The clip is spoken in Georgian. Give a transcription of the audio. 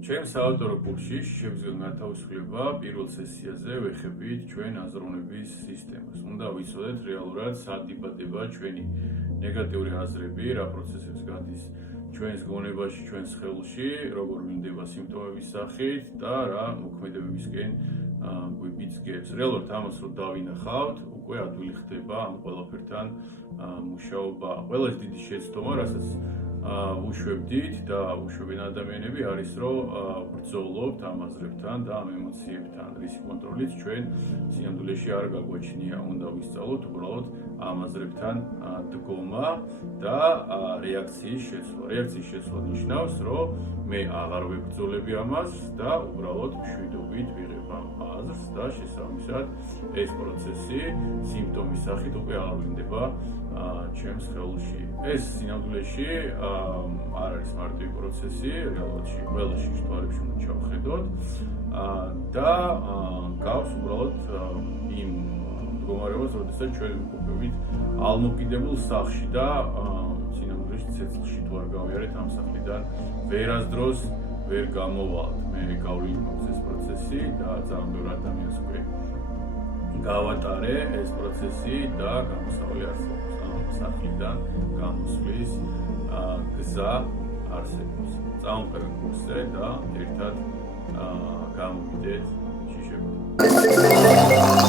ჩემს საავტორო კურსში შევძლებთ განთავისუფლება პირველ სესიაზე ვეხებით ჩვენ აზროვნების სისტემას. უნდა ვიცოდეთ რეალურად სად იბადება ჩვენი ნეგატიური აზრები, რა პროცესებს გადის ჩვენს გონებაში, ჩვენს ხელში, როგორ ვლინდება სიმპტომების სახით და რა მოქმედებებისკენ გვიბიძგებს. რეალურად ამას რო დავინახავთ, უკვე ადვილი ხდება ამ ყველაფერთან მუშაობა. ყველაზე დიდი შეცდომა, რასაც უშვებდით და უშვებენ ადამიანები არის რომ ბრძოლობთ ამ აზრებთან და ამ ემოციებთან. რისი კონტროლით ჩვენ სინამდვილეში არ გაგვაჩნია, უნდა ვისწავლოთ უბრალოდ ამ აზრებთან დგომა და რეაქციის შეცვლა. რეაქციის შეცვლა ნიშნავს, რომ მე აღარ ვებრძოლები ამას და უბრალოდ მშვიდობით ვიღებ ამ აზრს და შესაბამისად ეს პროცესი სიმპტომის სახით უკვე აღარ ვლინდება ჩემს ხელში. ეს სინამდვილეში არ არის მარტივი პროცესი, რეალურად ყველა შიშტვარებში უნდა ჩავხედოთ და გავს უბრალოდ იმ მდგომარეობას, როდესაც ჩვენ ვიმყოფებით ალმოკიდებულ სახლში და სინამდვილეში ცეცხლში თუ არ გავიარეთ ამ სახლიდან ვერასდროს ვერ გამოვალთ. მე გავლილი მაქვს ეს პროცესი და ძალიან ბევრ ადამიანს უკვე გავატარე ეს პროცესი და გამოსავალი არსებობს. სახლიდან გამოსვლის გზა არსებობს. წავუყევით კურსზე და ერთად გამოვიდეთ შიშებით.